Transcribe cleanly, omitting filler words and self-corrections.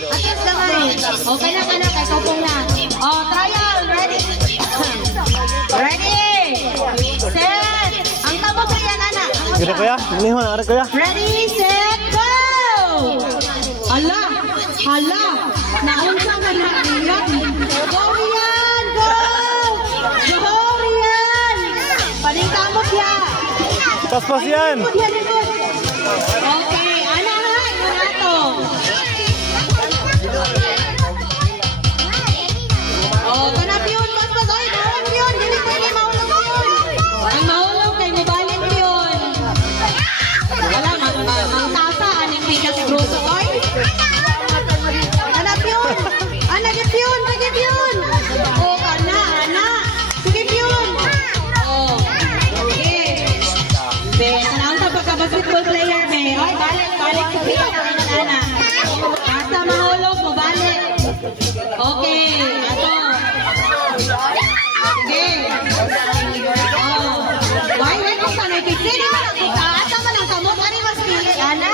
Atras na nga eh. O, kana, kay kopong na. O, trial. Ready? Ready? Set. Ang tabo ko yan, Ana. Gila kuya? Minihon, ara kuya? Ready, set, go! Hala! Hala! Naunsa na naiyak. Go, Rian! Go! Go, Rian! Paningkamot ya! Pas-pas yan! Okay, Ana ha, ito na to. Oh, kanap yun, pas-pas. Oy, mahulog yun. Dili pwede mahulog yun. Ang mahulog kay mabalik yun. Wala, magtasa. Aning pikas grupo. Oy! Kanap yun. Ana, gip yun. Gip yun. Oh, Ana. Gip yun. Oh, okay. Be, kanang sa pagka-basketball player, be. Oy, balik. Kupiyo ko rin ang Ana. Basta mahulog, mabalik. Okay, ato. Sige. Oh. Why, kung sanay kay Siri man ang asa man ang kamot, ani mas pili. Ana,